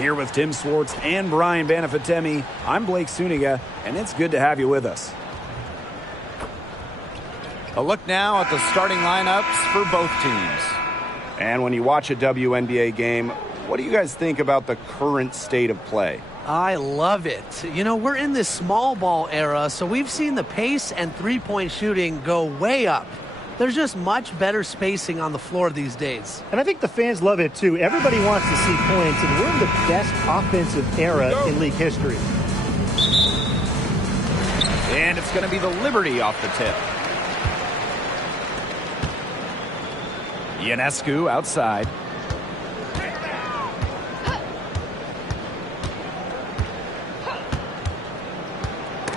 Here with Tim Swartz and Brian Banafitemi, I'm Blake Suniga, and it's good to have you with us. A look now at the starting lineups for both teams. And when you watch a WNBA game, what do you guys think about the current state of play? I love it. You know, we're in this small ball era, so we've seen the pace and three-point shooting go way up. There's just much better spacing on the floor these days. And I think the fans love it, too. Everybody wants to see points, and we're in the best offensive era in league history. And it's going to be the Liberty off the tip. Ionescu outside.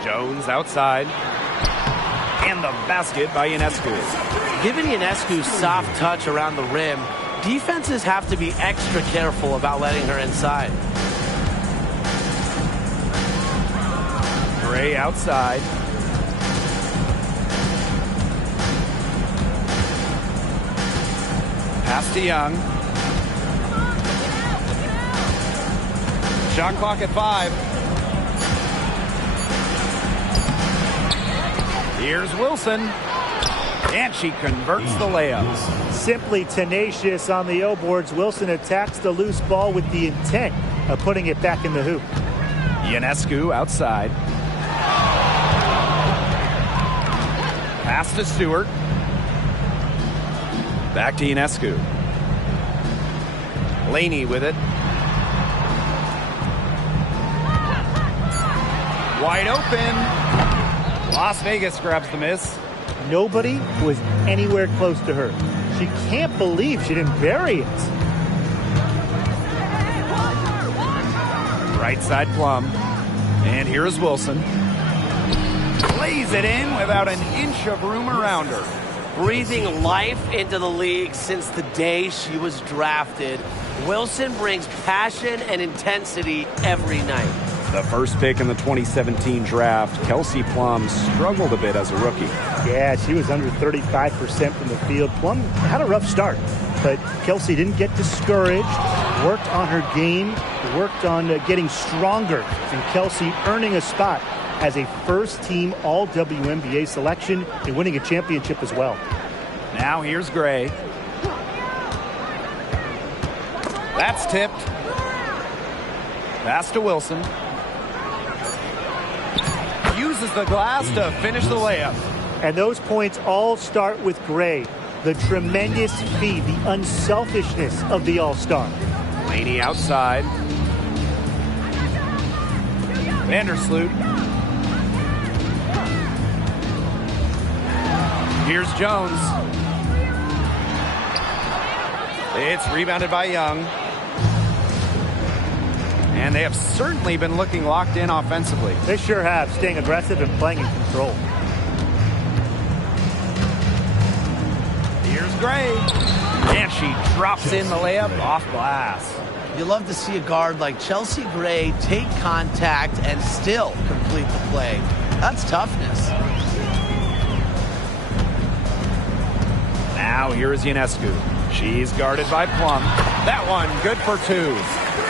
Jones outside. And the basket by Ionescu. Given Ionescu's soft touch around the rim, defenses have to be extra careful about letting her inside. Gray outside. Pass to Young. Shot clock at 5. Here's Wilson. And she converts the layup. Simply tenacious on the O-boards. Wilson attacks the loose ball with the intent of putting it back in the hoop. Ionescu outside. Pass to Stewart. Back to Ionescu. Laney with it. Wide open. Las Vegas grabs the miss. Nobody was anywhere close to her. She can't believe she didn't bury it. Right side Plum. And here's Wilson. Lays it in without an inch of room around her. Breathing life into the league since the day she was drafted, Wilson brings passion and intensity every night. The first pick in the 2017 draft, Kelsey Plum struggled a bit as a rookie. Yeah, she was under 35% from the field. Plum had a rough start, but Kelsey didn't get discouraged, worked on her game, worked on getting stronger, and Kelsey earning a spot as a first-team All-WNBA selection and winning a championship as well. Now here's Gray. That's tipped. Pass to Wilson. Uses the glass to finish the layup. And those points all start with Gray. The tremendous feed, the unselfishness of the All-Star. Laney outside. Vandersloot. Here's Jones. It's rebounded by Young. And they have certainly been looking locked in offensively. They sure have, staying aggressive and playing in control. Here's Gray. And she drops in the layup off glass. You love to see a guard like Chelsea Gray take contact and still complete the play. That's toughness. Now here is Ionescu. She's guarded by Plum. That one good for 2.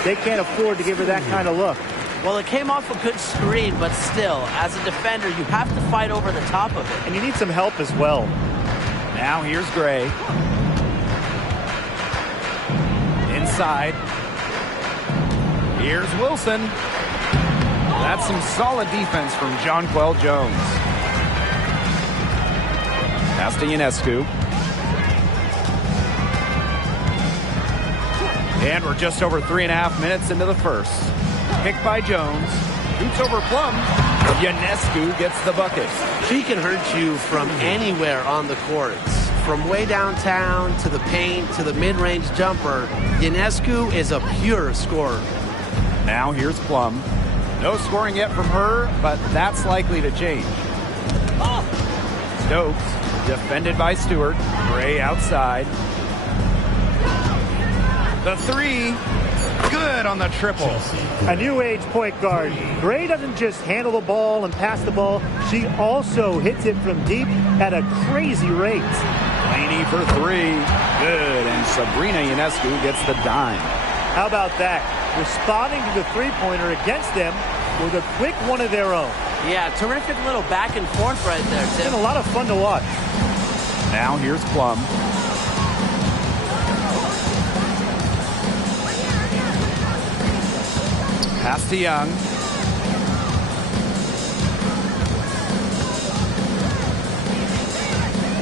They can't afford to give her that kind of look. Well, it came off a good screen, but still, as a defender, you have to fight over the top of it. And you need some help as well. Now here's Gray. Inside. Here's Wilson. That's some solid defense from Jonquel Jones. Pass to Ionescu. And we're just over 3.5 minutes into the first. Pick by Jones. Shoots over Plum. Ionescu gets the bucket. She can hurt you from anywhere on the courts. From way downtown to the paint to the mid-range jumper, Ionescu is a pure scorer. Now here's Plum. No scoring yet from her, but that's likely to change. Stokes, defended by Stewart. Gray outside. The 3, good on the triple. A new age point guard. Gray doesn't just handle the ball and pass the ball. She also hits it from deep at a crazy rate. Laney for 3, good. And Sabrina Ionescu gets the dime. How about that? Responding to the three-pointer against them with a quick one of their own. Yeah, terrific little back and forth right there, Tim. It's been a lot of fun to watch. Now here's Plum. Pass to Young.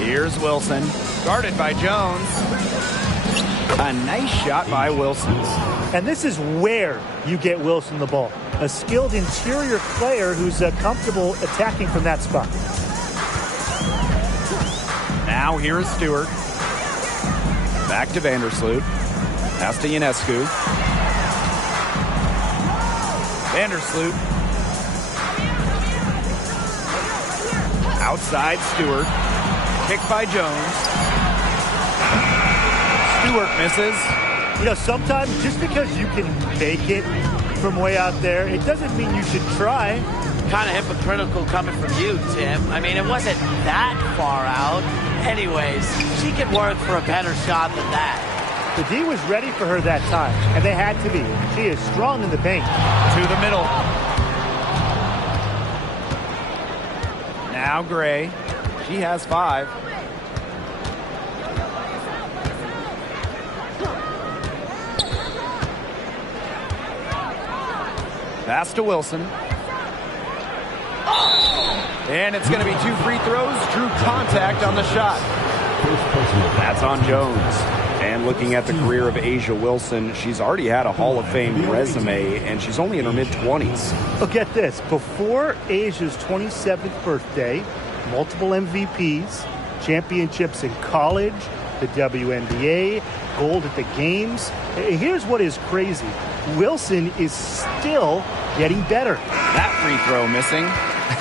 Here's Wilson. Guarded by Jones. A nice shot by Wilson. And this is where you get Wilson the ball. A skilled interior player who's comfortable attacking from that spot. Now here is Stewart. Back to Vandersloot. Pass to Ionescu. Vandersloot. Outside Stewart. Kick by Jones. Stewart misses. You know, sometimes just because you can make it from way out there, it doesn't mean you should try. Kind of hypocritical coming from you, Tim. I mean, it wasn't that far out. Anyways, she can work for a better shot than that. The D was ready for her that time, and they had to be. She is strong in the paint. To the middle. Now Gray. She has 5. Pass to Wilson. And it's going to be 2 free throws. Drew contact on the shot. That's on Jones. And looking at the career of A'ja Wilson, she's already had a Hall of Fame resume, and she's only in her mid-20s. Look at this. Before A'ja's 27th birthday, multiple MVPs, championships in college, the WNBA, gold at the games. Here's what is crazy. Wilson is still getting better. That free throw missing.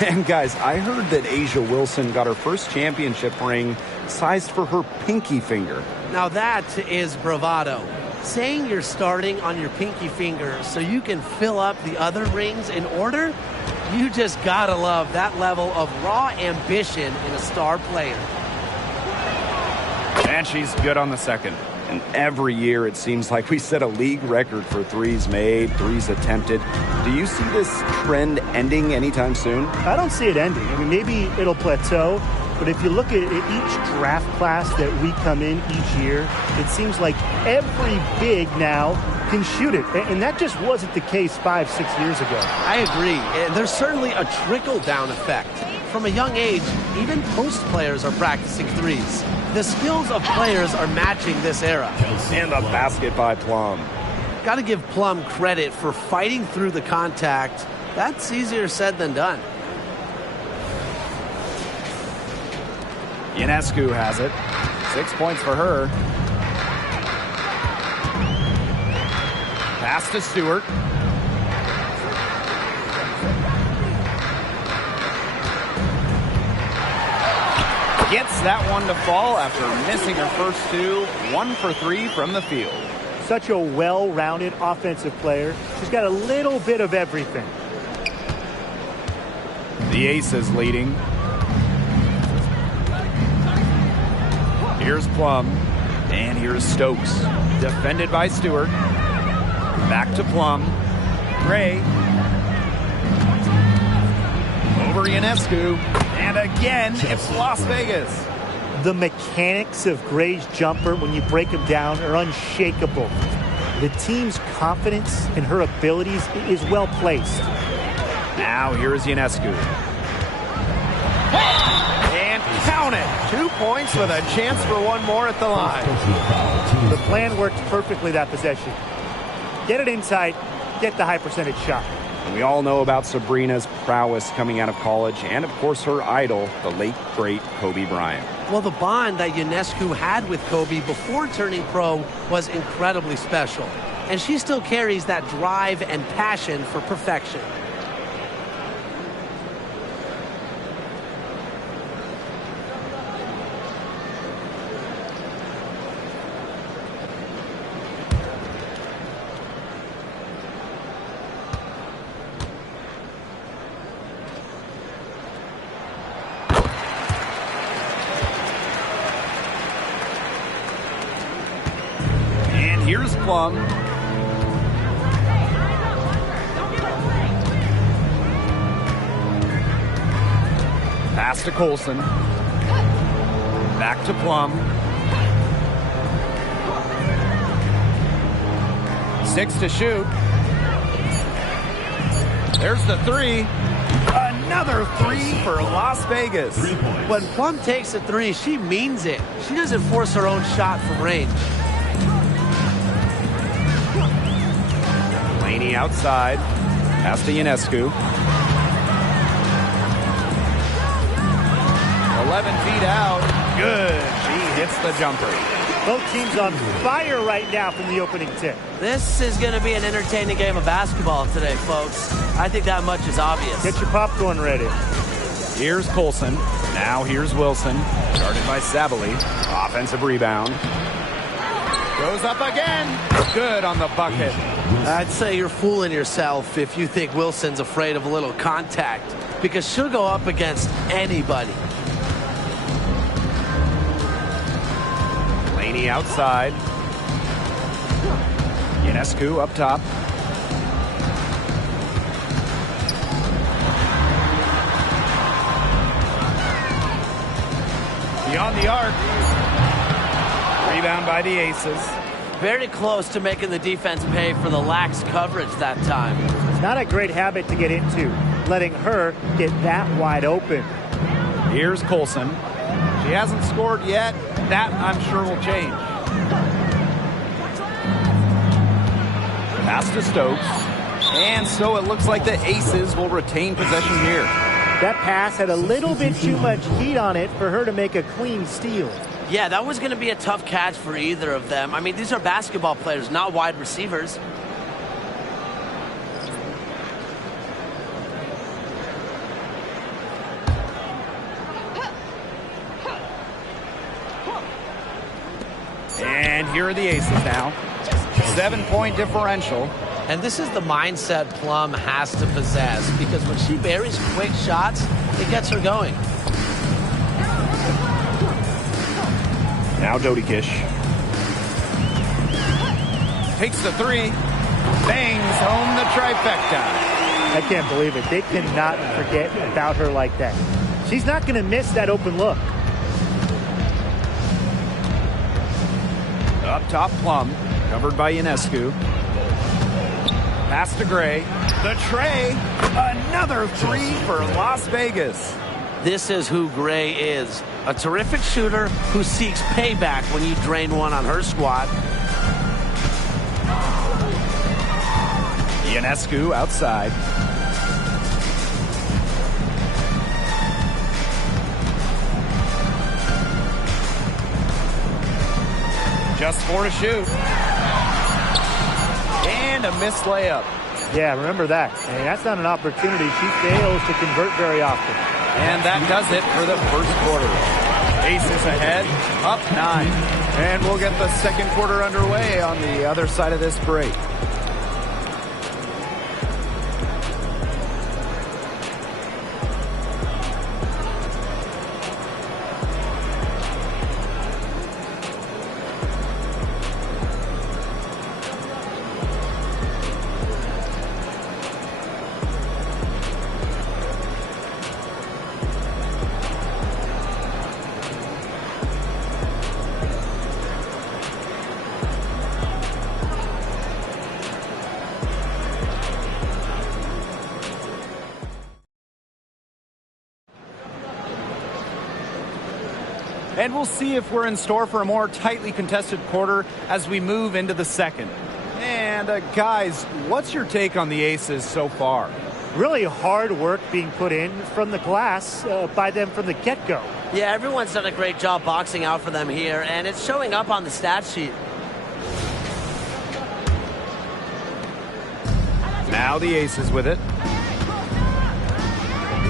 And guys, I heard that A'ja Wilson got her first championship ring sized for her pinky finger. Now that is bravado. Saying you're starting on your pinky finger so you can fill up the other rings in order, you just gotta love that level of raw ambition in a star player. And she's good on the second. And every year it seems like we set a league record for threes made, threes attempted. Do you see this trend ending anytime soon? I don't see it ending. I mean, maybe it'll plateau. But if you look at each draft class that we come in each year, it seems like every big now can shoot it. And that just wasn't the case 5-6 years ago. I agree. And there's certainly a trickle-down effect. From a young age, even post players are practicing threes. The skills of players are matching this era. And the basket by Plum. Got to give Plum credit for fighting through the contact. That's easier said than done. Ionescu has it. 6 points for her. Pass to Stewart. Gets that one to fall after missing her first 2. 1 for 3 from the field. Such a well-rounded offensive player. She's got a little bit of everything. The Aces leading. Here's Plum. And here's Stokes. Defended by Stewart. Back to Plum. Gray. Over Ionescu. And again, it's Las Vegas. The mechanics of Gray's jumper, when you break them down, are unshakable. The team's confidence in her abilities is well placed. Now here's Ionescu. And count it. 2 points with a chance for one more at the line. The plan worked perfectly that possession. Get it inside, get the high percentage shot. And we all know about Sabrina's prowess coming out of college, and of course her idol, the late, great Kobe Bryant. Well, the bond that Ionescu had with Kobe before turning pro was incredibly special. And she still carries that drive and passion for perfection. Here's Plum. Pass to Colson. Back to Plum. 6 to shoot. There's the three. Another three for Las Vegas. When Plum takes a three, she means it. She doesn't force her own shot from range. Laney outside. Pass to Ionescu. 11 feet out. Good. She hits the jumper. Both teams on fire right now from the opening tip. This is going to be an entertaining game of basketball today, folks. I think that much is obvious. Get your popcorn ready. Here's Colson. Now here's Wilson. Guarded by Sabali. Offensive rebound. Goes up again. Good on the bucket. I'd say you're fooling yourself if you think Wilson's afraid of a little contact, because she'll go up against anybody. Laney outside. Ionescu up top. Beyond the arc. Rebound by the Aces. Very close to making the defense pay for the lax coverage that time. It's not a great habit to get into, letting her get that wide open. Here's Colson. She hasn't scored yet. That, I'm sure, will change. Pass to Stokes. And so it looks like the Aces will retain possession here. That pass had a little bit too much heat on it for her to make a clean steal. Yeah, that was going to be a tough catch for either of them. I mean, these are basketball players, not wide receivers. And here are the Aces now. 7-point differential. And this is the mindset Plum has to possess, because when she buries quick shots, it gets her going. Now Dodi Kish. Takes the three. Bangs home the trifecta. I can't believe it. They cannot forget about her like that. She's not going to miss that open look. Up top, Plum. Covered by Ionescu. Pass to Gray. The tray. Another three for Las Vegas. This is who Gray is. A terrific shooter who seeks payback when you drain one on her squad. Ionescu outside. Just 4 to shoot. And a missed layup. Yeah, remember that. And that's not an opportunity she fails to convert very often. And that does it for the first quarter. Aces ahead, up 9. And we'll get the second quarter underway on the other side of this break. And we'll see if we're in store for a more tightly contested quarter as we move into the second. And guys, what's your take on the Aces so far? Really hard work being put in from the glass by them from the get-go. Yeah, everyone's done a great job boxing out for them here, and it's showing up on the stat sheet. Now the Aces with it.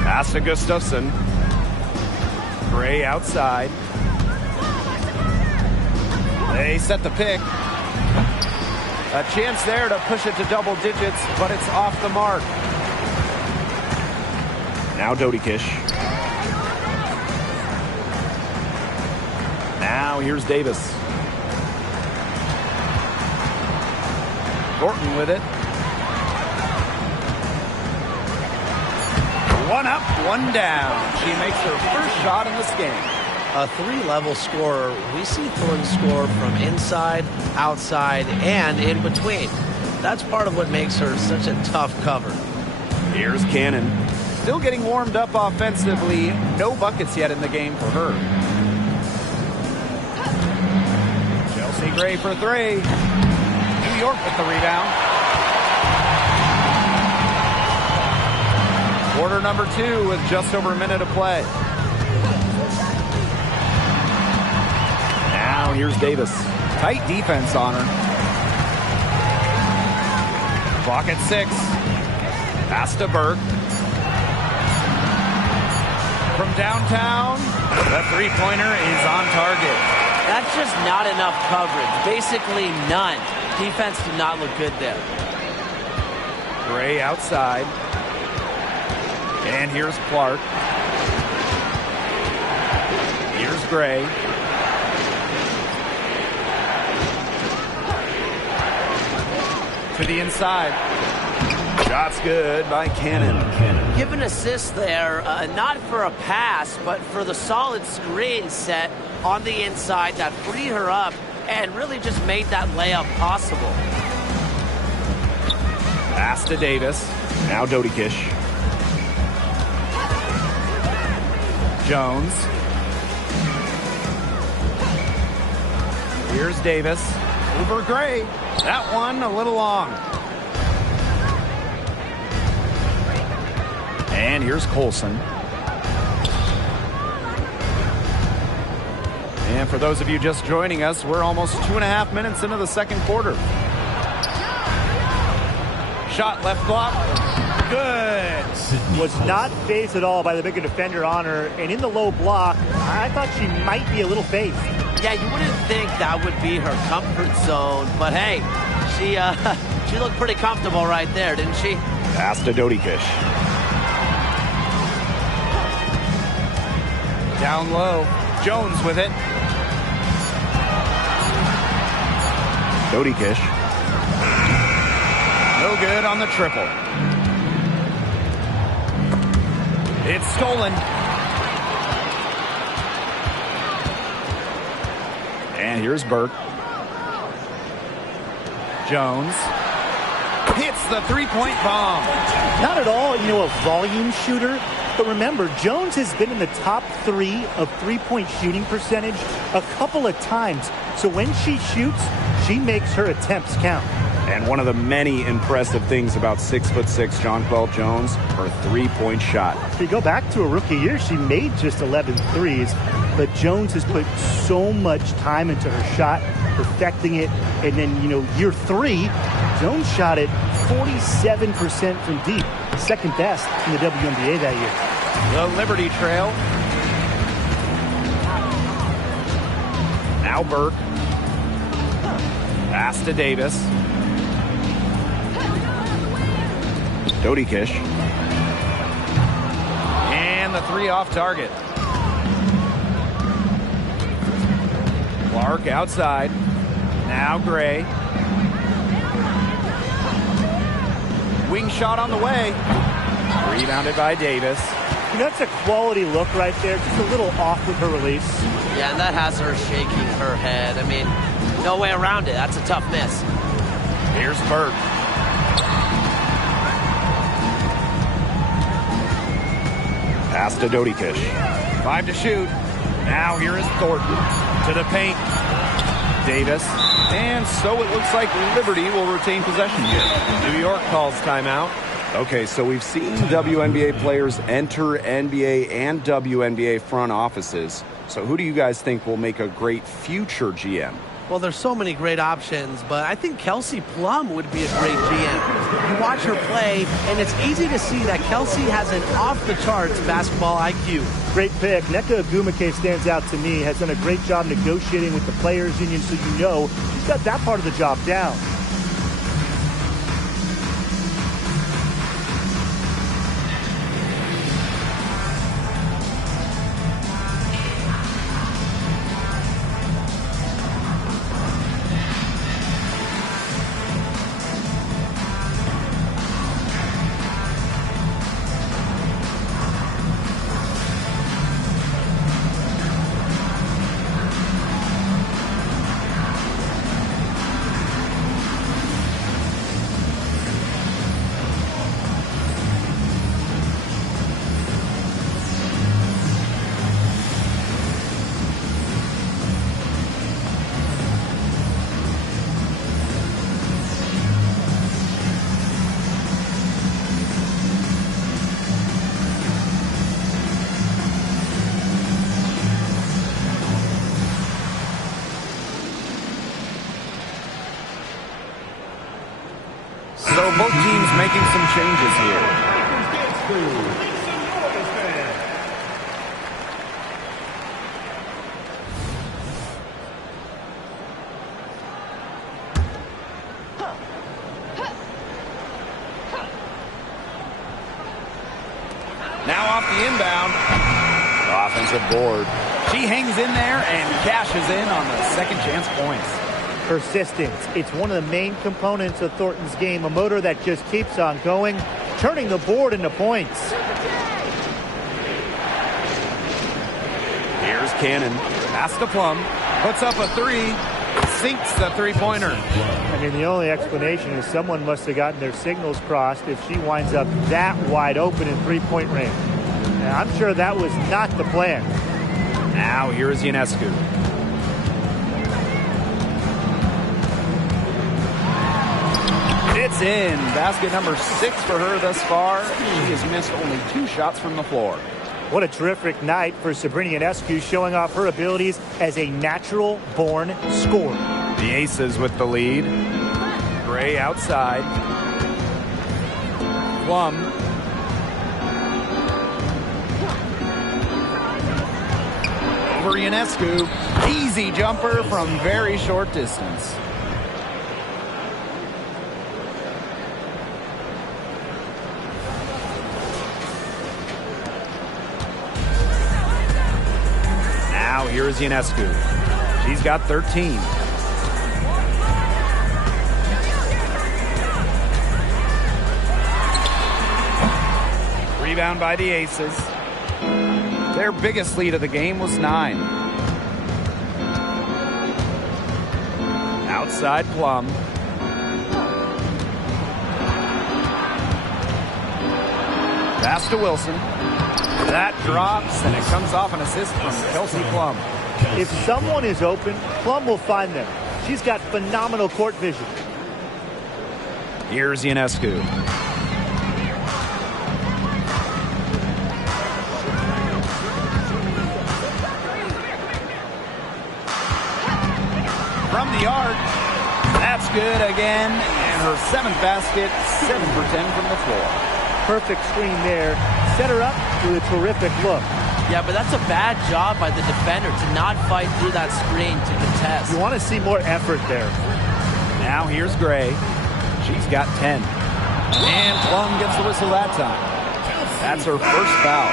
Pass to Gustafson. Gray outside. They set the pick. A chance there to push it to double digits, but it's off the mark. Now Dodi Kish. Now here's Davis. Thornton with it. One up, one down. She makes her first shot in this game. A three-level scorer. We see Thornton score from inside, outside, and in between. That's part of what makes her such a tough cover. Here's Cannon. Still getting warmed up offensively. No buckets yet in the game for her. Chelsea Gray for three. New York with the rebound. Quarter number 2 with just over a minute to play. Now here's Davis. Tight defense on her. Clock at 6. Pass to Burke. From downtown, the three-pointer is on target. That's just not enough coverage. Basically none. Defense did not look good there. Gray outside. And here's Clark. Here's Gray. To the inside. Shot's good by Cannon. Give an assist there, not for a pass, but for the solid screen set on the inside that freed her up and really just made that layup possible. Pass to Davis. Now Dodikish. Jones. Here's Davis. Over Gray. That one a little long. And here's Colson. And for those of you just joining us, we're almost 2.5 minutes into the second quarter. Shot left block. Good. Was not phased at all by the bigger defender on her. And in the low block, I thought she might be a little phased. Yeah, you wouldn't think that would be her comfort zone. But hey, she looked pretty comfortable right there, didn't she? Pass to Dodikish. Down low. Jones with it. Dodikish. No good on the triple. It's stolen. And here's Burke. Jones hits the three-point bomb. Not at all, a volume shooter. But remember, Jones has been in the top 3 of three-point shooting percentage a couple of times. So when she shoots, she makes her attempts count. And one of the many impressive things about 6'6" Jonquel Jones, her three-point shot. If you go back to her rookie year, she made just 11 threes. But Jones has put so much time into her shot, perfecting it. And then, year 3, Jones shot it 47% from deep. Second best in the WNBA that year. The Liberty Trail. Now Burke. Pass to Davis. Dodikish. And the three off target. Clark outside. Now Gray. Wing shot on the way. Rebounded by Davis. That's a quality look right there. Just a little off with her release. Yeah, and that has her shaking her head. I mean, no way around it. That's a tough miss. Here's Burke. Pass to Dodikish. 5 to shoot. Now here is Thornton. To the paint. Davis. And so it looks like Liberty will retain possession here. New York calls timeout. Okay, so we've seen WNBA players enter NBA and WNBA front offices. So who do you guys think will make a great future GM? Well, there's so many great options, but I think Kelsey Plum would be a great GM. You watch her play, and it's easy to see that Kelsey has an off-the-charts basketball IQ. Great pick. Nneka Ogwumike stands out to me, has done a great job negotiating with the players' union, so she's got that part of the job down. So both teams making some changes here. Now off the inbound. Offensive board. She hangs in there and cashes in on the second chance points. Persistence. It's one of the main components of Thornton's game. A motor that just keeps on going, turning the board into points. Here's Cannon. Pass to Plum. Puts up a three. Sinks the three-pointer. I mean, the only explanation is someone must have gotten their signals crossed if she winds up that wide open in three-point range. Now, I'm sure that was not the plan. Now here's Ionescu. It's in. Basket number 6 for her thus far. She has missed only 2 shots from the floor. What a terrific night for Sabrina Ionescu, showing off her abilities as a natural-born scorer. The Aces with the lead. Gray outside. Plum. Over Ionescu. Easy jumper from very short distance. Now here's Ionescu. She's got 13. Rebound by the Aces. Their biggest lead of the game was 9. Outside Plum. Pass to Wilson. That drops, and it comes off an assist from Kelsey Plum. If someone is open, Plum will find them. She's got phenomenal court vision. Here's Ionescu. From the arc. That's good again. And her 7th basket, 7 for 10 from the floor. Perfect screen there. Set her up with a terrific look. Yeah, but that's a bad job by the defender to not fight through that screen to contest. You want to see more effort there. Now here's Gray. She's got 10. And Plum gets the whistle that time. That's her first foul.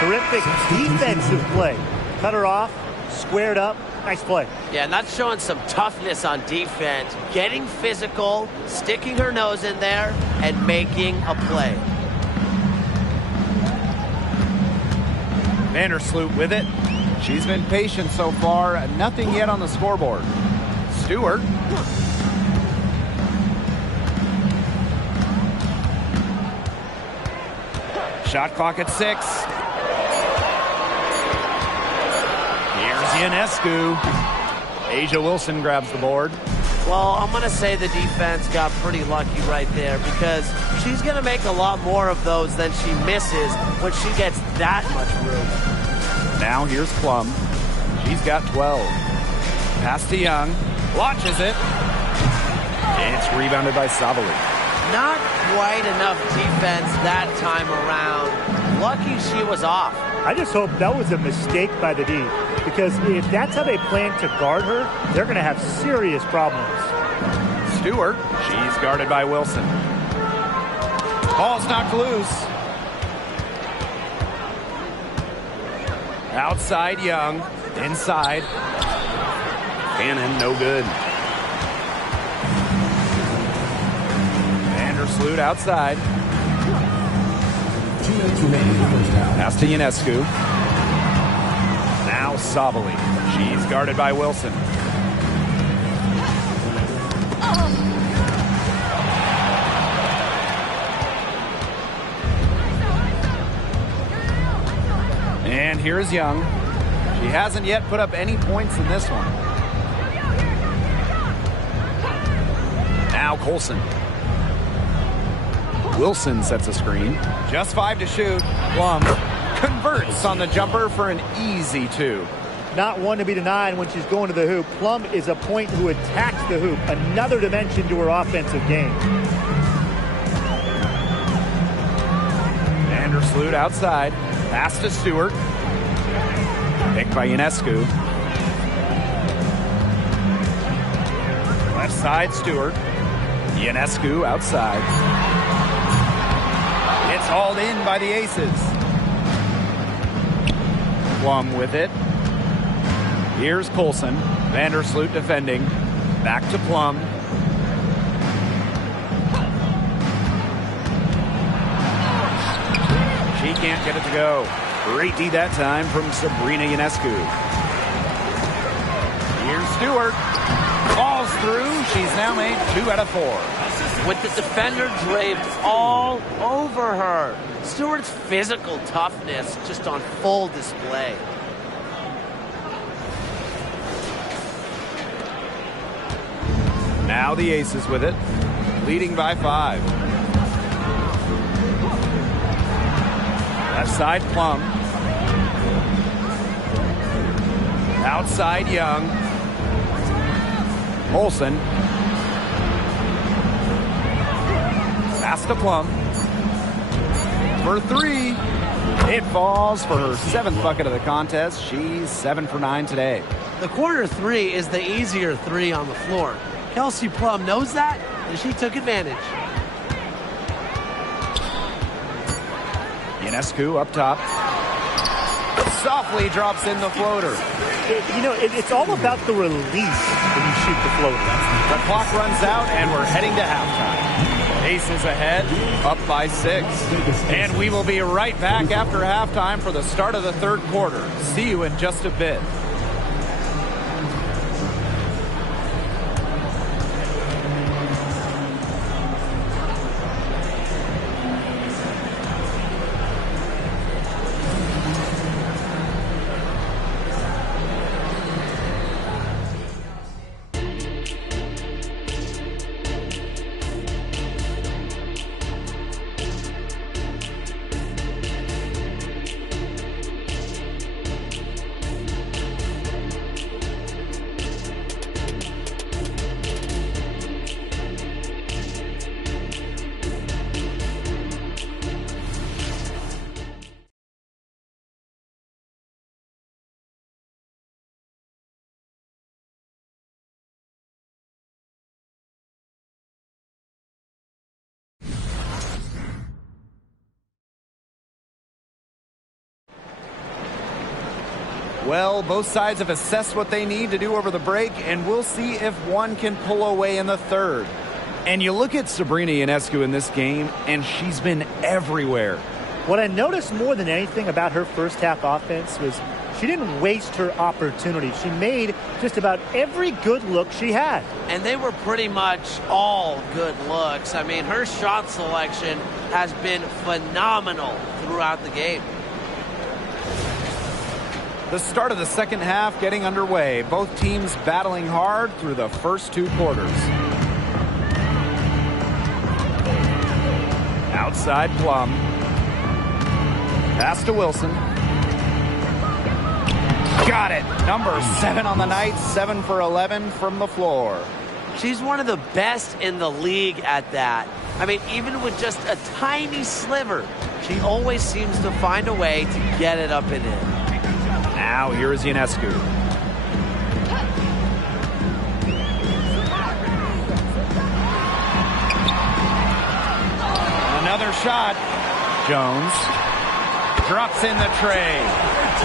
Terrific defensive play. Cut her off, squared up. Nice play. Yeah, and that's showing some toughness on defense. Getting physical, sticking her nose in there, and making a play. Vandersloot with it. She's been patient so far. Nothing yet on the scoreboard. Stewart. Shot clock at 6. Here's Ionescu. Asia Wilson grabs the board. Well, I'm going to say the defense got pretty lucky right there because she's going to make a lot more of those than she misses when she gets that much room. Now here's Plum. She's got 12. Pass to Young. Launches it. It's rebounded by Savali. Not quite enough defense that time around. Lucky she was off. I just hope that was a mistake by the D, because if that's how they plan to guard her, they're going to have serious problems. Stewart. She's guarded by Wilson. Ball's knocked loose. Outside Young. Inside. Cannon, no good. Vandersloot outside. Pass to Ionescu. Now Savali. She's guarded by Wilson. And here's Young. She hasn't yet put up any points in this one. Now Colson. Wilson sets a screen. Just 5 to shoot. Plum converts on the jumper for an easy 2. Not one to be denied when she's going to the hoop. Plum is a point who attacks the hoop. Another dimension to her offensive game. Vandersloot outside. Pass to Stewart. Picked by Ionescu. Left side, Stewart. Ionescu outside. It's hauled in by the Aces. Plum with it. Here's Colson. Vandersloot defending. Back to Plum. She can't get it to go. Great D that time from Sabrina Ionescu. Here's Stewart. Falls through. She's now made 2 out of 4. With the defender draped all over her. Stewart's physical toughness just on full display. Now the Aces with it, leading by 5. Left side, Plum. Outside, Young. Olsen. Pass to Plum. For 3. It falls for her 7th bucket of the contest. She's 7 for 9 today. The corner 3 is the easier 3 on the floor. Kelsey Plum knows that, and she took advantage. Ionescu up top. Softly drops in the floater. It's all about the release when you shoot the floater. The clock runs out, and we're heading to halftime. Aces ahead, up by 6. And we will be right back after halftime for the start of the 3rd quarter. See you in just a bit. Well, both sides have assessed what they need to do over the break, and we'll see if one can pull away in the 3rd. And you look at Sabrina Ionescu in this game, and she's been everywhere. What I noticed more than anything about her first half offense was she didn't waste her opportunity. She made just about every good look she had. And they were pretty much all good looks. I mean, her shot selection has been phenomenal throughout the game. The start of the 2nd half getting underway. Both teams battling hard through the first 2 quarters. Outside Plum. Pass to Wilson. Got it. Number 7 on the night. 7 for 11 from the floor. She's one of the best in the league at that. I mean, even with just a tiny sliver, she always seems to find a way to get it up and in. Now here is Ionescu. Another shot. Jones drops in the tray.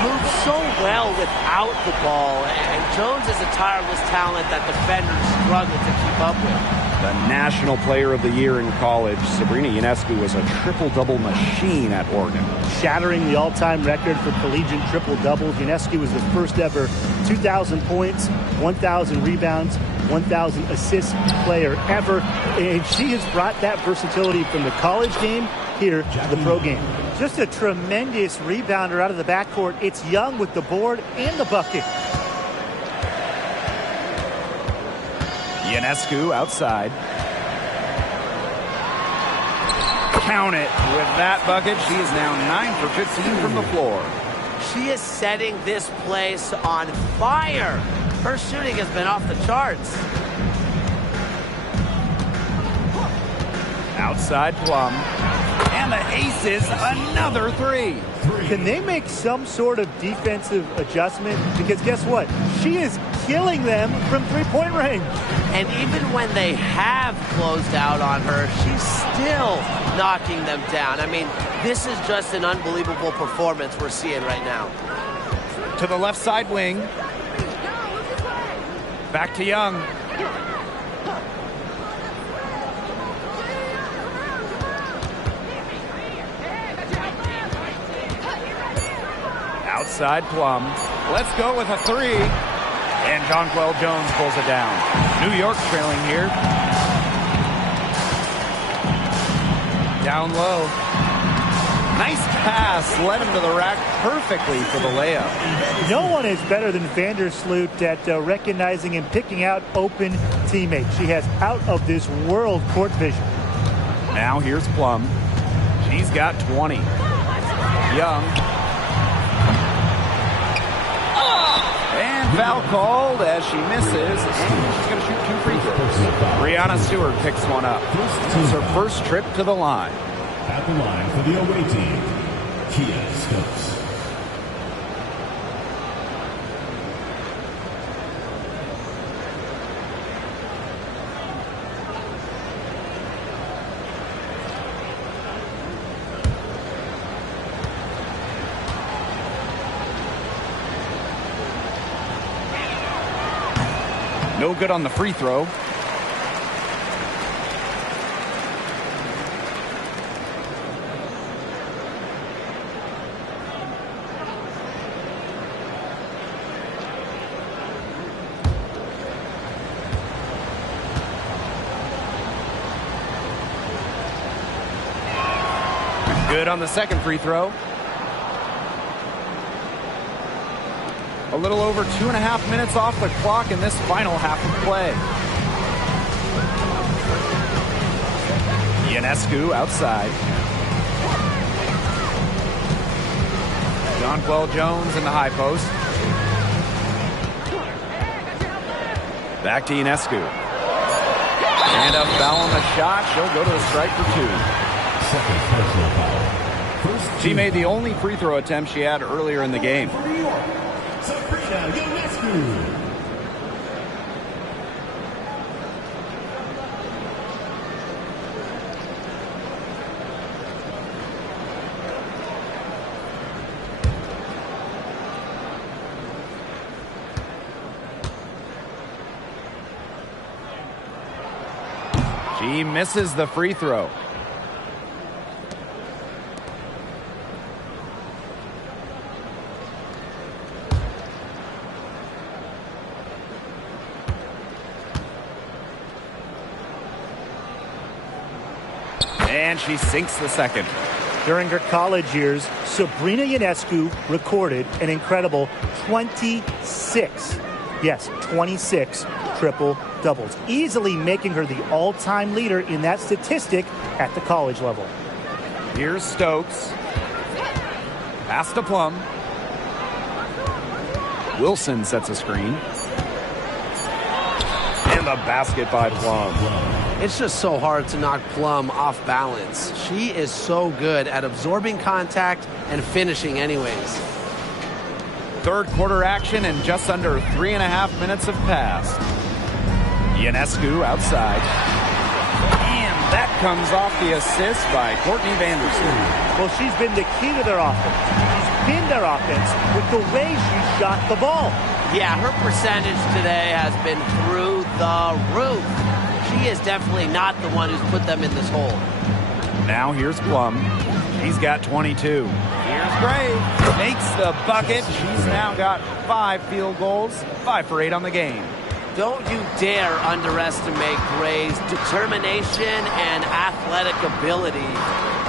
Moves so well without the ball, and Jones is a tireless talent that defenders struggle to keep up with. The National Player of the Year in college, Sabrina Ionescu was a triple-double machine at Oregon. Shattering the all-time record for collegiate triple-doubles, Ionescu was the first ever 2,000 points, 1,000 rebounds, 1,000 assists player ever. And she has brought that versatility from the college game here to the pro game. Just a tremendous rebounder out of the backcourt. It's Young with the board and the bucket. Ionescu outside. Count it. With that bucket, she is now 9 for 15 from the floor. She is setting this place on fire. Her shooting has been off the charts. Outside Plum. And the aces, another three. Can they make some sort of defensive adjustment? Because guess what? She is killing them from three-point range. And even when they have closed out on her, she's still knocking them down. I mean, this is just an unbelievable performance we're seeing right now. To the left side wing. Back to Young. Outside Plum. Let's go with a three. And Jonquel Jones pulls it down. New York trailing here. Down low. Nice pass. Led him to the rack perfectly for the layup. No one is better than Vandersloot at recognizing and picking out open teammates. She has out-of-this-world court vision. Now here's Plum. She's got 20. Young. And foul called as she misses. And she's going to shoot two free throws. Brianna Stewart picks one up. This is her first trip to the line. At the line for the away team, Kia Stokes. No good on the free throw. Good on the second free throw. A little over 2.5 minutes off the clock in this final half of play. Ionescu outside. Jonquel Jones in the high post. Back to Ionescu. And a foul on the shot. She'll go to the strike for two. Second personal foul. She made the only free throw attempt she had earlier in the game. She misses the free throw. And she sinks the second. During her college years, Sabrina Ionescu recorded an incredible 26. Yes, 26 triple-doubles, easily making her the all-time leader in that statistic at the college level. Here's Stokes. Pass to Plum. Wilson sets a screen. And the basket by Plum. It's just so hard to knock Plum off balance. She is so good at absorbing contact and finishing anyways. Third quarter action and just under 3.5 minutes have passed. Ionescu outside. And that comes off the assist by Courtney Vandersloot. Well, she's been the key to their offense. She's pinned their offense with the way she shot the ball. Yeah, her percentage today has been through the roof. She is definitely not the one who's put them in this hole. Now here's Plum. He's got 22. Here's Gray. Makes the bucket. She's now got 5 field goals, 5 for 8 on the game. Don't you dare underestimate Gray's determination and athletic ability.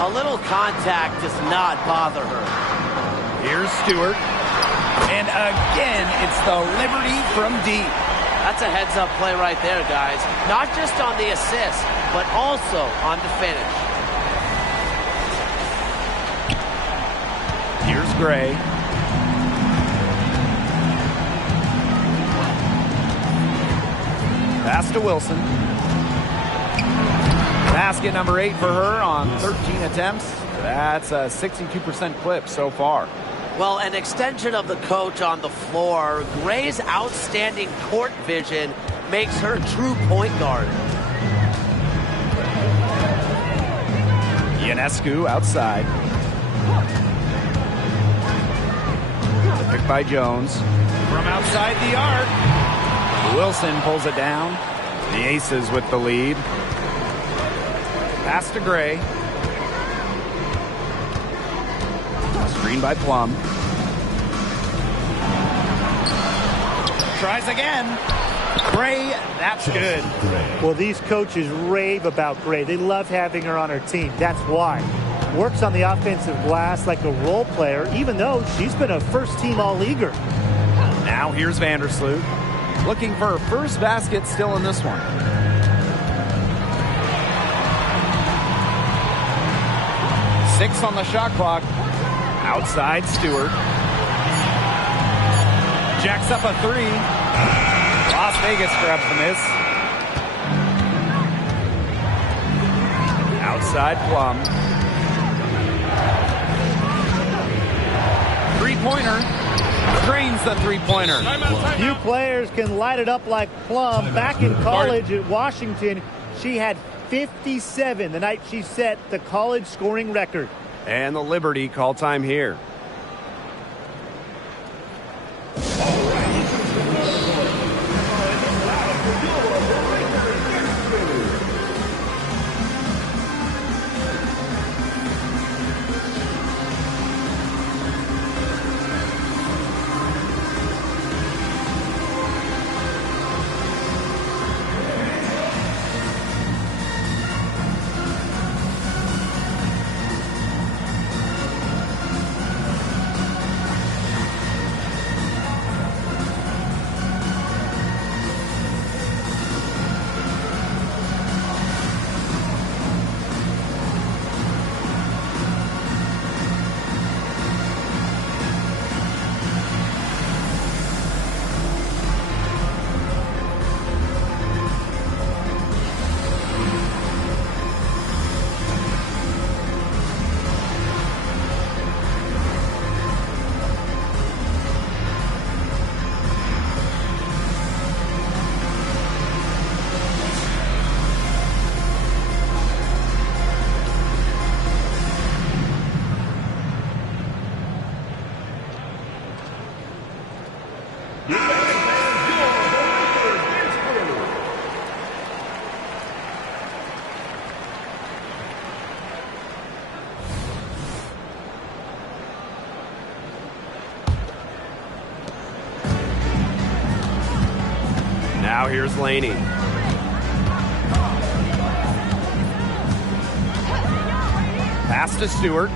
A little contact does not bother her. Here's Stewart. And again, it's the Liberty from deep. That's a heads-up play right there, guys. Not just on the assist, but also on the finish. Here's Gray. Pass to Wilson. Basket number 8 for her on 13 attempts. That's a 62% clip so far. Well, an extension of the coach on the floor. Gray's outstanding court vision makes her true point guard. Ionescu outside. Picked by Jones. From outside the arc. Wilson pulls it down. The Aces with the lead. Pass to Gray. Screen by Plum. Tries again. Gray, that's good. Well, these coaches rave about Gray. They love having her on her team. That's why. Works on the offensive glass like a role player, even though she's been a first-team All-Leaguer. Now here's Vandersloot. Looking for her first basket still in this one. Six on the shot clock. Outside Stewart. Jacks up a three. Las Vegas grabs the miss. Outside Plum. Three-pointer. Drains the three-pointer. Few players can light it up like Plum. Back in college at Washington, she had 57 the night she set the college scoring record. And the Liberty call time here. Now here's Laney. Pass to Stewart.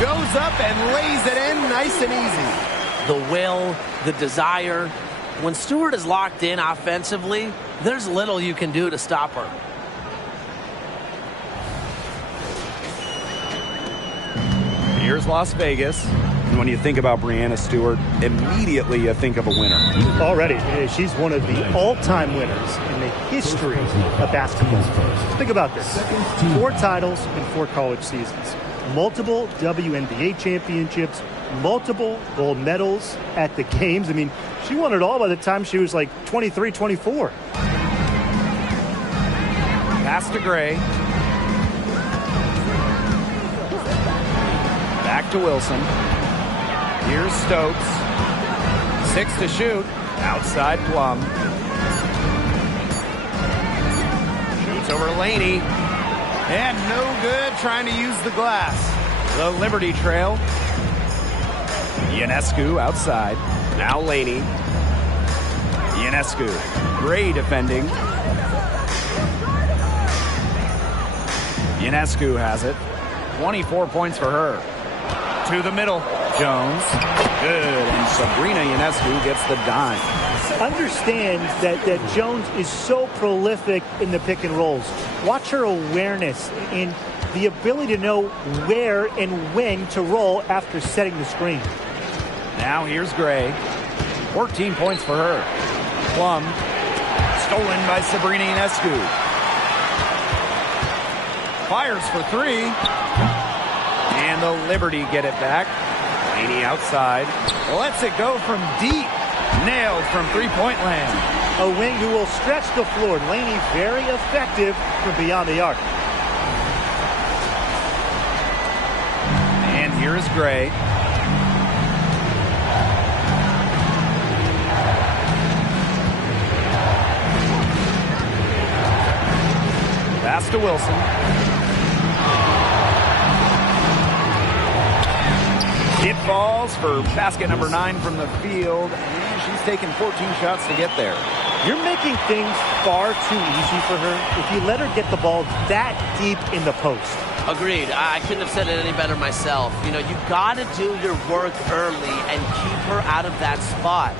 Goes up and lays it in nice and easy. The will, the desire. When Stewart is locked in offensively, there's little you can do to stop her. Here's Las Vegas. And when you think about Breanna Stewart, immediately you think of a winner. Already, she's one of the all-time winners in the history of basketball. Think about this. 4 titles in 4 college seasons. Multiple WNBA championships. Multiple gold medals at the games. I mean, she won it all by the time she was like 23, 24. Pass to Gray. Back to Wilson. Here's Stokes. 6 to shoot. Outside Plum. Shoots over Laney. And no good trying to use the glass. The Liberty trail. Ionescu outside. Now Laney. Ionescu. Gray defending. Ionescu has it. 24 points for her. To the middle. Jones. Good. And Sabrina Ionescu gets the dime. Understand that Jones is so prolific in the pick and rolls. Watch her awareness and the ability to know where and when to roll after setting the screen. Now here's Gray. 14 points for her. Plum. Stolen by Sabrina Ionescu. Fires for three. And the Liberty get it back. Laney outside. Lets it go from deep. Nailed from three-point land. A wing who will stretch the floor. Laney very effective from beyond the arc. And here's Gray. Pass to Wilson. It falls for basket number 9 from the field, and she's taken 14 shots to get there. You're making things far too easy for her if you let her get the ball that deep in the post. Agreed. I couldn't have said it any better myself. You know, you got to do your work early and keep her out of that spot.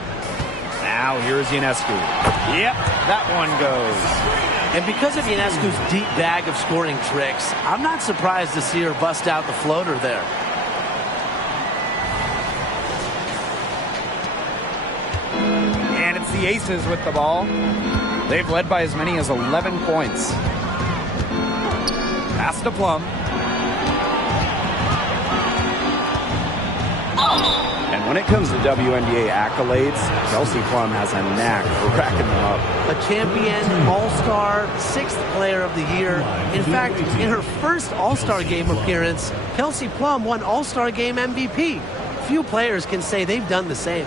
Now here's Ionescu. Yep, that one goes. And because of Ionescu's deep bag of scoring tricks, I'm not surprised to see her bust out the floater there. And it's the Aces with the ball. They've led by as many as 11 points. Pass to Plum. And when it comes to WNBA accolades, Kelsey Plum has a knack for racking them up. A champion, all-star, 6th player of the year. In fact, in her first all-star game appearance, Kelsey Plum won all-star game MVP. Few players can say they've done the same.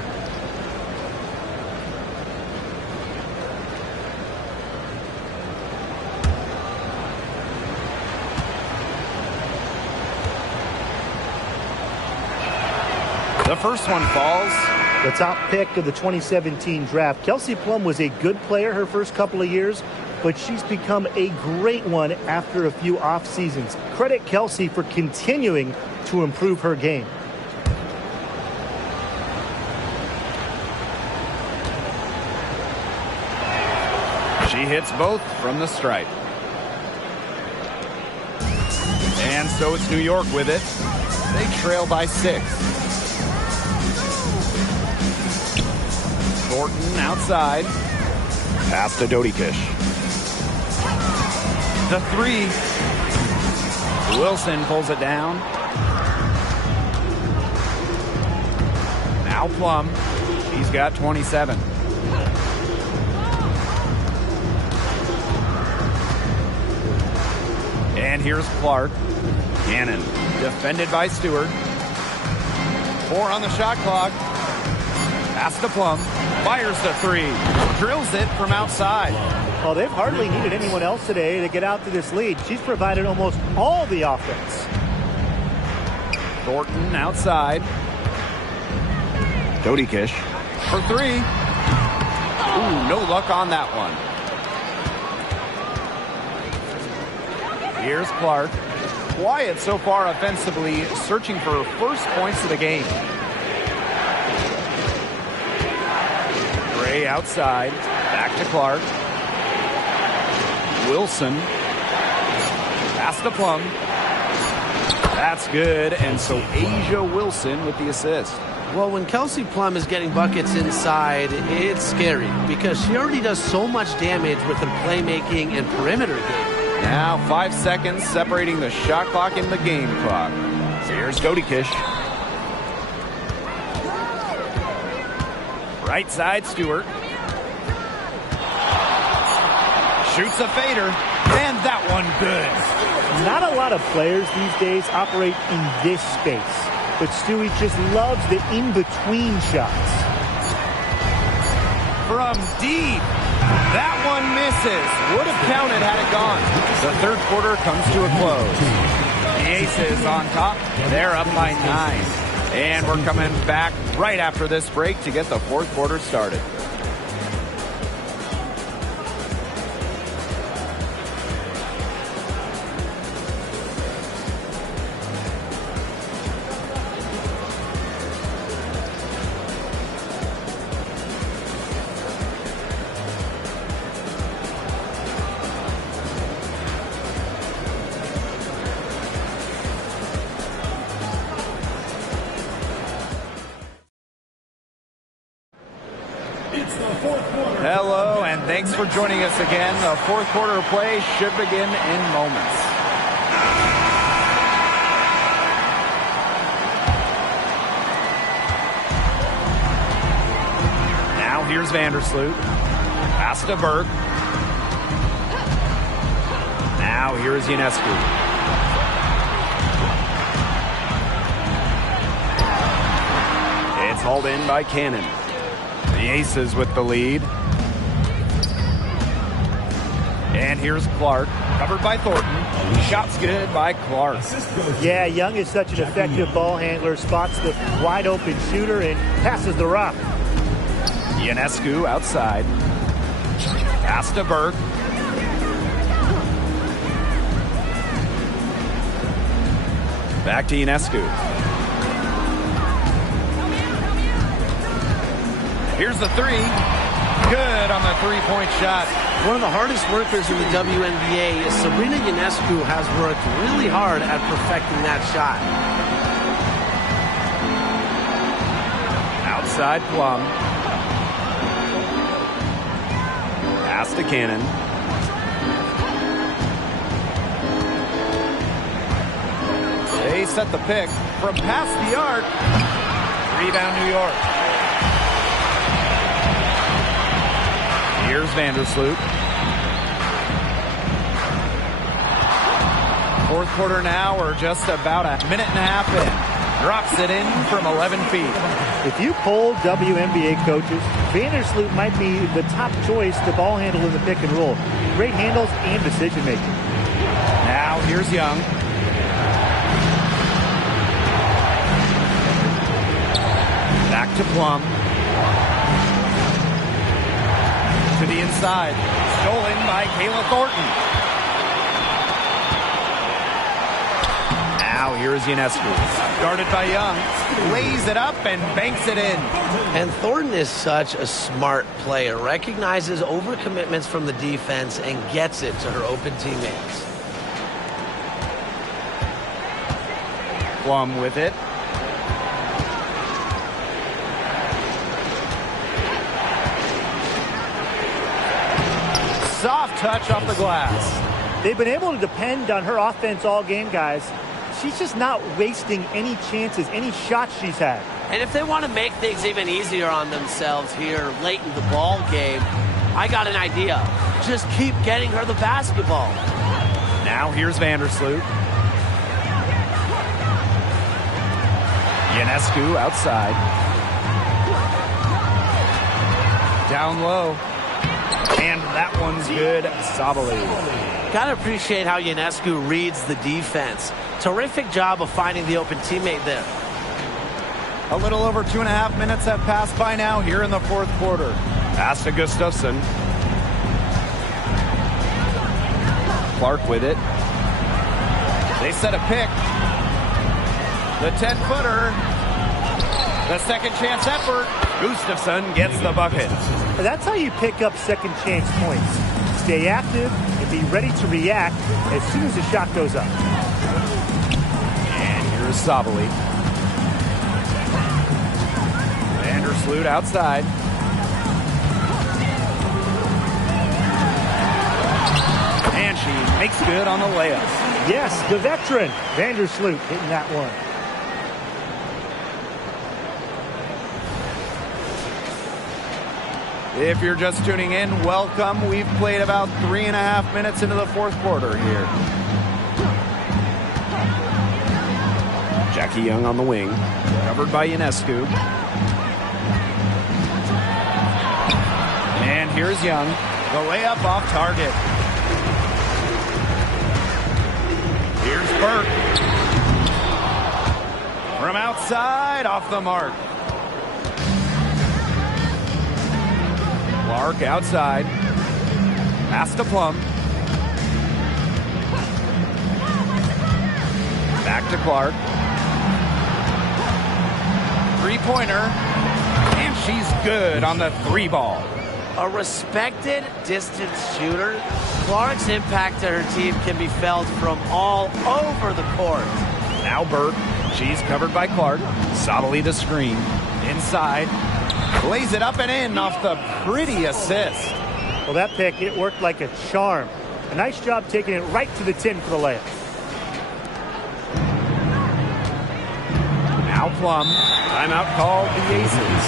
The first one falls. The top pick of the 2017 draft. Kelsey Plum was a good player her first couple of years, but she's become a great one after a few off seasons. Credit Kelsey for continuing to improve her game. She hits both from the stripe. And so it's New York with it. They trail by 6. Thornton outside. Pass to Dodikish. The 3. Wilson pulls it down. Now Plum. He's got 27. And here's Clark. Cannon defended by Stewart. 4 on the shot clock. Pass to Plum. Fires the 3. Drills it from outside. Well, they've hardly needed anyone else today to get out to this lead. She's provided almost all the offense. Thornton outside. Dodikish for 3. Ooh, no luck on that one. Here's Clark. Quiet so far offensively, searching for her first points of the game. Gray outside. Back to Clark. Wilson. Pass to Plum. That's good. And so Asia Wilson with the assist. Well, when Kelsey Plum is getting buckets inside, it's scary because she already does so much damage with her playmaking and perimeter game. Now 5 seconds separating the shot clock and the game clock. So here's Dodikish. Right side, Stewart. Shoots a fader, and that one good. Not a lot of players these days operate in this space, but Stewie just loves the in-between shots. From deep. That one misses. Would have counted had it gone. The third quarter comes to a close. The Aces on top. They're up by 9. And we're coming back right after this break to get the fourth quarter started. Hello, and thanks for joining us again. The fourth quarter play should begin in moments. Here's Vandersloot. Pass to Burke. Now here's Ionescu. It's hauled in by Cannon. The Aces with the lead. And here's Clark, covered by Thornton. Shot's good by Clark. Yeah, Young is such an effective ball handler, spots the wide open shooter and passes the rock. Ionescu outside. Pass to Burke. Back to Ionescu. Here's the three. Good on the three-point shot. One of the hardest workers in the WNBA, Sabrina Ionescu, has worked really hard at perfecting that shot. Outside Plum. Pass to Cannon. They set the pick from past the arc. Rebound New York. Here's Vandersloot. Fourth quarter now, or just about a minute and a half in. Drops it in from 11 feet. If you poll WNBA coaches, Vandersloot might be the top choice to ball handle in the pick and roll. Great handles and decision making. Now here's Young. Back to Plum. To the inside. Stolen by Kayla Thornton. Now here's Ionescu. Guarded by Young. Lays it up and banks it in. And Thornton is such a smart player. Recognizes overcommitments from the defense and gets it to her open teammates. Plum with it. Soft touch off the glass. They've been able to depend on her offense all game, guys. She's just not wasting any chances, any shots she's had. And if they want to make things even easier on themselves here late in the ball game, I got an idea. Just keep getting her the basketball. Now here's Vandersloot. Ionescu outside. Down low. And that one's good. Sabali. Gotta appreciate how Ionescu reads the defense. Terrific job of finding the open teammate there. A little over 2.5 minutes have passed by now here in the fourth quarter. Pass to Gustafson. Clark with it. They set a pick. The 10-footer. The second chance effort. Gustafson gets the bucket. That's how you pick up second chance points. Stay active and be ready to react as soon as the shot goes up. And here's Sabali. Vandersloot outside. And she makes good on the layup. Yes, the veteran, Vandersloot, hitting that one. If you're just tuning in, welcome. We've played about 3.5 minutes into the fourth quarter here. Jackie Young on the wing, covered by Ionescu. And here's Young. The layup off target. Here's Burke. From outside, off the mark. Clark outside. Pass to Plum. Back to Clark. Three-pointer. And she's good on the three ball. A respected distance shooter, Clark's impact to her team can be felt from all over the court. Now Burke. She's covered by Clark. Sabali the screen. Inside. Lays it up and in off the pretty assist. Well, that pick, it worked like a charm. A nice job taking it right to the tin for the layup. Now Plum. Timeout called the Aces.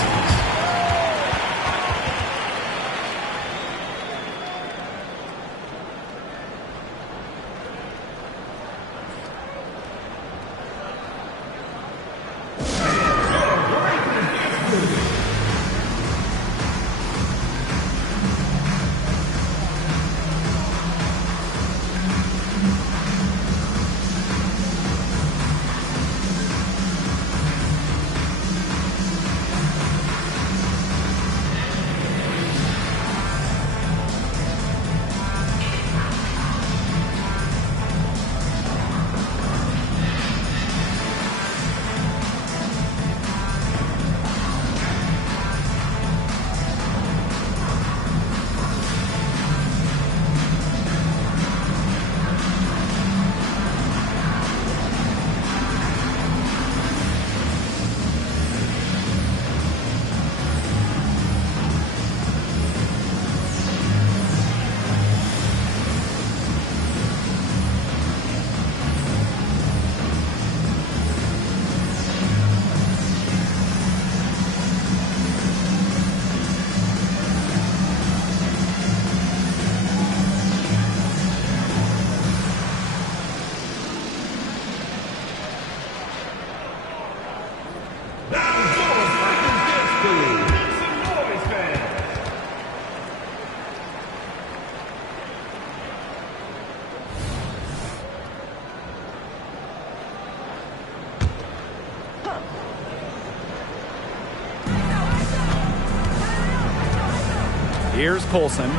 Here's Colson.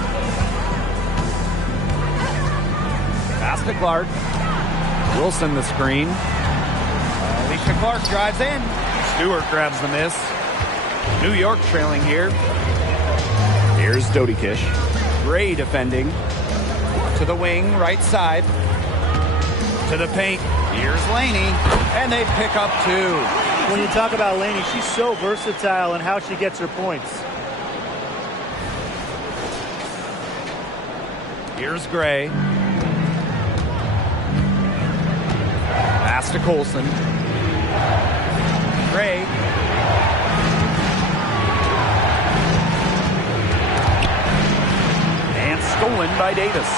Pass to Clark. Wilson the screen. Alicia Clark drives in. Stewart grabs the miss. New York trailing here. Here's Dodikish. Gray defending. To the wing, right side. To the paint. Here's Laney. And they pick up 2. When you talk about Laney, she's so versatile in how she gets her points. Here's Gray. Pass to Colson. Gray. And stolen by Davis.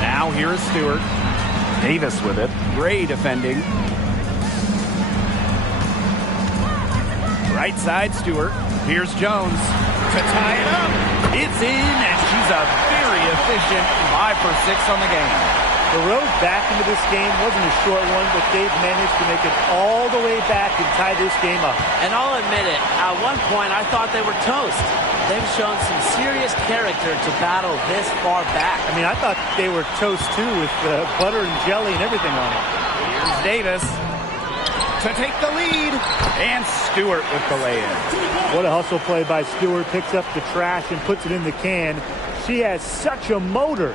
Now here is Stewart. Davis with it. Gray defending. Right side, Stewart. Here's Jones to tie it up. It's in, and she's a very efficient 5 for 6 on the game. The road back into this game wasn't a short one, but they've managed to make it all the way back and tie this game up. And I'll admit it, at one point I thought they were toast. They've shown some serious character to battle this far back. I mean, I thought they were toast too with butter and jelly and everything on it. Here's Davis to take the lead, and Stewart with the lay-in. What a hustle play by Stewart. Picks up the trash and puts it in the can. She has such a motor.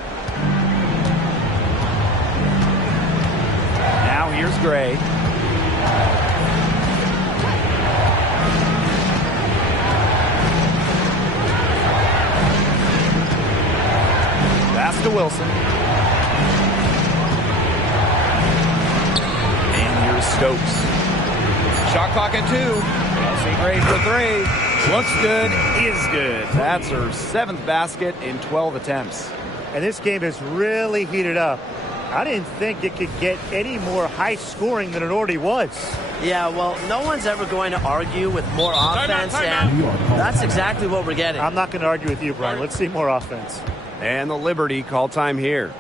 Now here's Gray. Pass to Wilson. And here's Stokes. Shot clock at 2. Kelsey Gray for 3. Looks good, is good. That's her 7th basket in 12 attempts. And this game has really heated up. I didn't think it could get any more high scoring than it already was. Yeah, well, no one's ever going to argue with more offense, and that's exactly what we're getting. I'm not going to argue with you, Brian. Let's see more offense. And the Liberty call time here.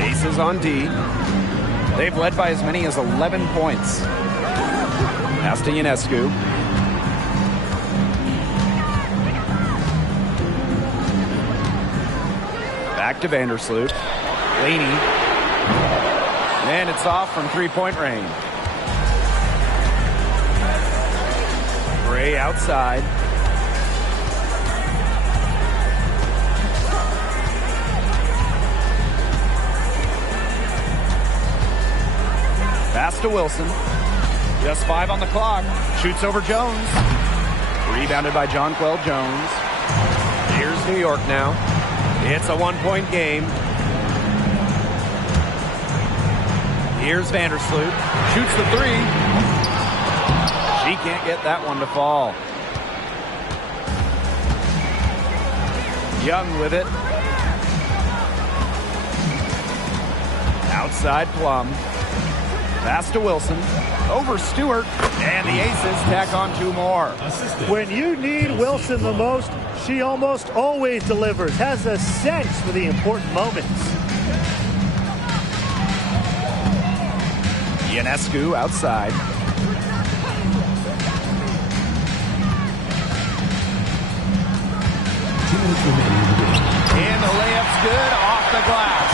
Aces on D. They've led by as many as 11 points. Pass to Ionescu. Back to Vandersloot. Laney. And it's off from three-point range. Gray outside. Pass to Wilson. Just 5 on the clock. Shoots over Jones. Rebounded by Jonquel Jones. Here's New York now. It's a one-point game. Here's Vandersloot. Shoots the 3. She can't get that one to fall. Young with it. Outside Plum. Pass to Wilson. Over Stewart. And the Aces tack on 2 more. When you need Wilson the most, she almost always delivers. Has a sense for the important moments. Ionescu outside. And the layup's good off the glass.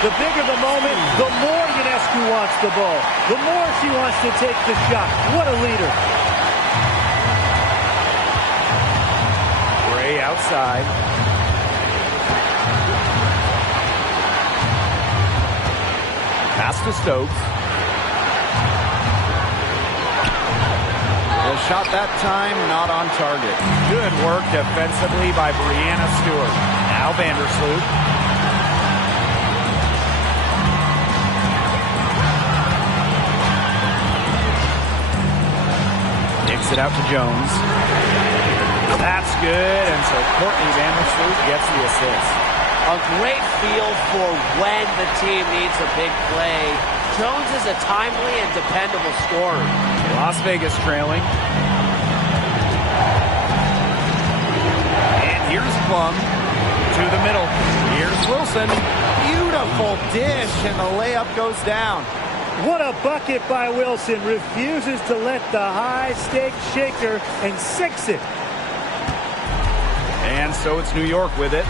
The bigger the moment, the more Ionescu wants the ball. The more she wants to take the shot. What a leader. Gray outside. Pass to Stokes. The shot that time not on target. Good work defensively by Brianna Stewart. Now Vandersloot. Kicks it out to Jones. That's good, and so Courtney Vandersloot gets the assist. A great feel for when the team needs a big play. Jones is a timely and dependable scorer. Las Vegas trailing. And here's Plum to the middle. Here's Wilson. Beautiful dish, and the layup goes down. What a bucket by Wilson. Refuses to let the high-stakes shaker and sinks it. And so it's New York with it.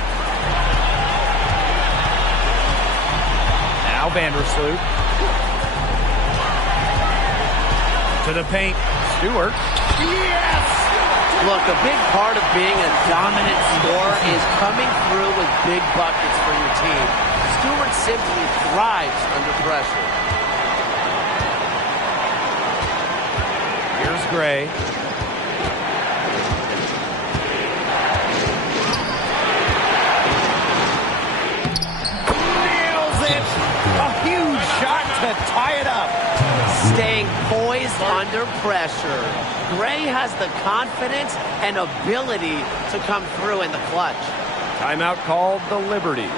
Now Vandersloot. To the paint. Stewart. Yes! Look, a big part of being a dominant scorer is coming through with big buckets for your team. Stewart simply thrives under pressure. Here's Gray. Nails it! A huge shot to tie it up. Staying poised under pressure. Gray has the confidence and ability to come through in the clutch. Timeout called the Liberty.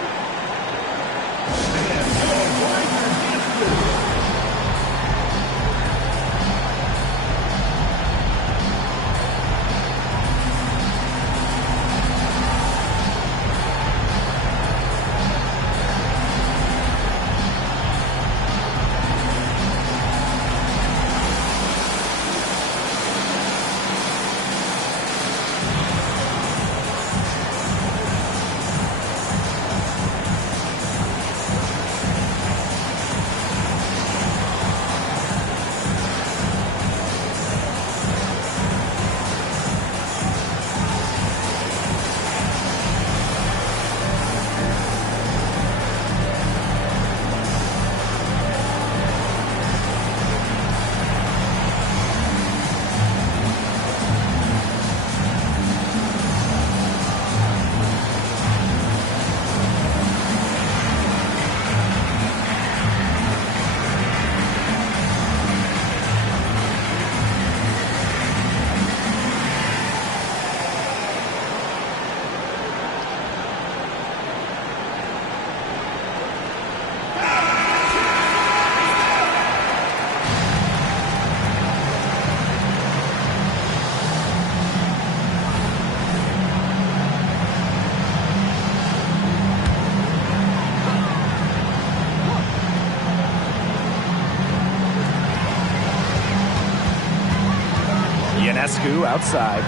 Ionescu outside.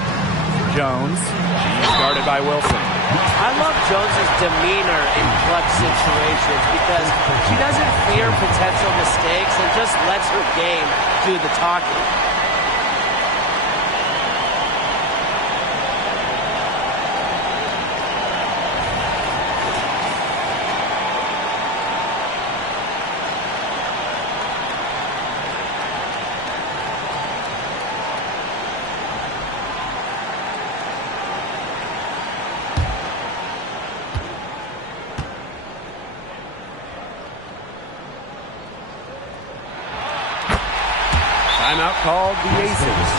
Jones. She's guarded by Wilson. I love Jones's demeanor in clutch situations because she doesn't fear potential mistakes and just lets her game do the talking. Timeout called the Aces.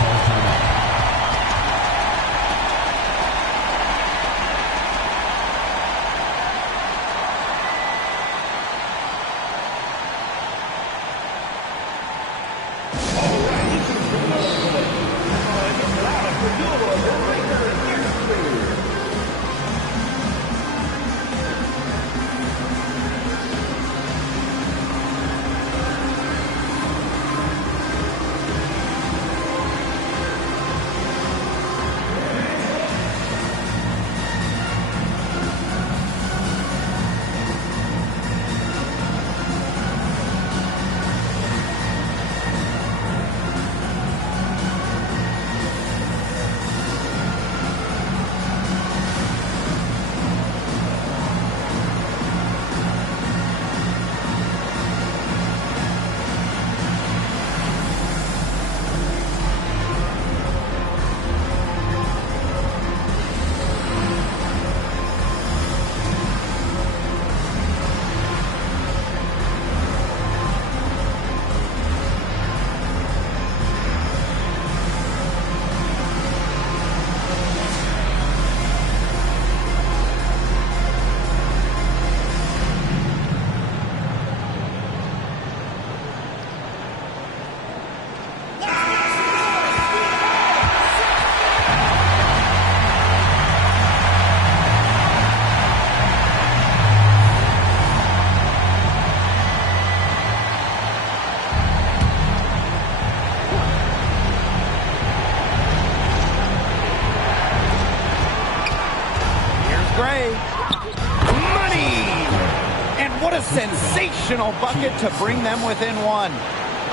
sensational bucket to bring them within one.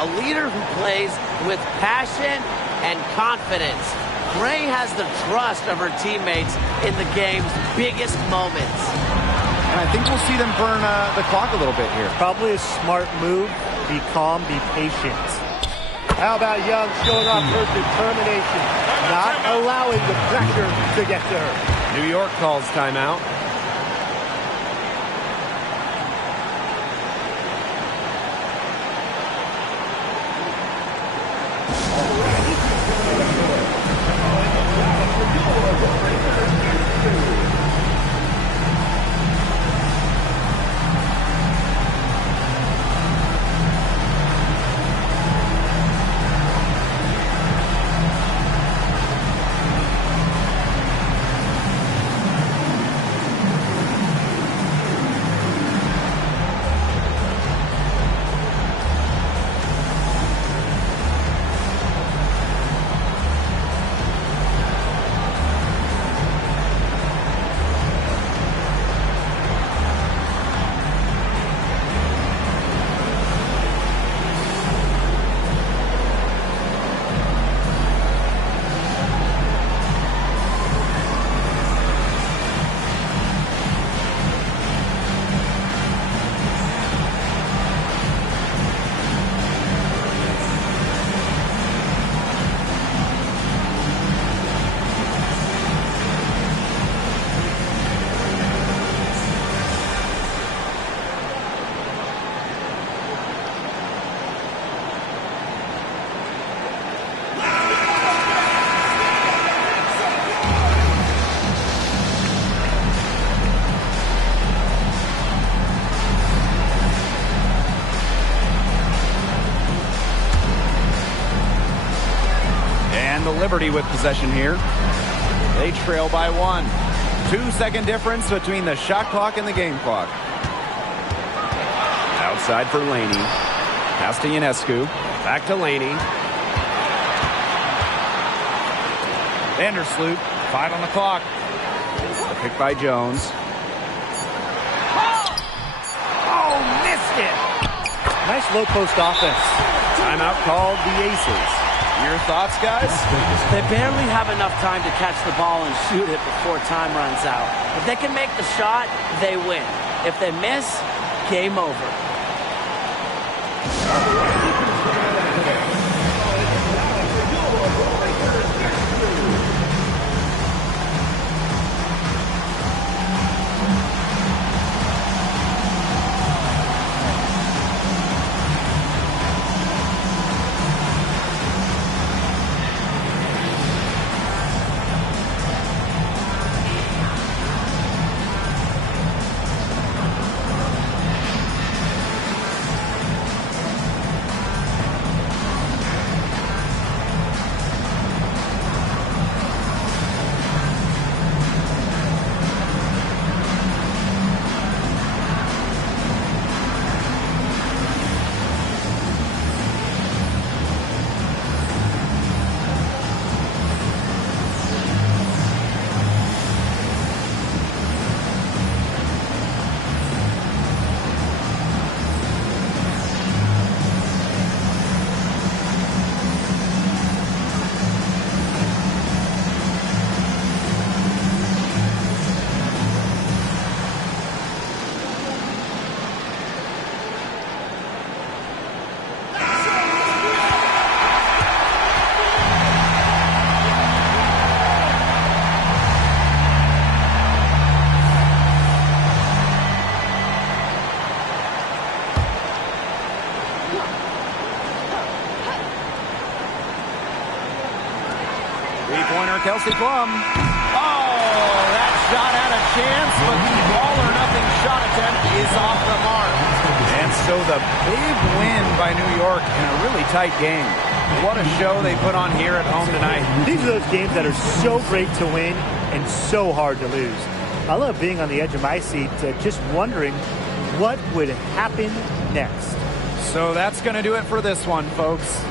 A leader who plays with passion and confidence. Gray has the trust of her teammates in the game's biggest moments. And I think we'll see them burn the clock a little bit here. Probably a smart move. Be calm, be patient. How about Young showing off her determination, not allowing the pressure to get to her. New York calls timeout. Liberty with possession here. They trail by 1. 2-second difference between the shot clock and the game clock. Outside for Laney. Pass to Ionescu. Back to Laney. Vandersloot. 5 on the clock. Picked by Jones. Oh, missed it. Nice low post offense. Timeout called the Aces. Your thoughts, guys? They barely have enough time to catch the ball and shoot it before time runs out. If they can make the shot, they win. If they miss, game over. Three-pointer, Kelsey Plum. Oh, that shot had a chance, but the all-or-nothing shot attempt is off the mark. And so the big win by New York in a really tight game. What a show they put on here at home tonight. These are those games that are so great to win and so hard to lose. I love being on the edge of my seat, just wondering what would happen next. So that's going to do it for this one, folks.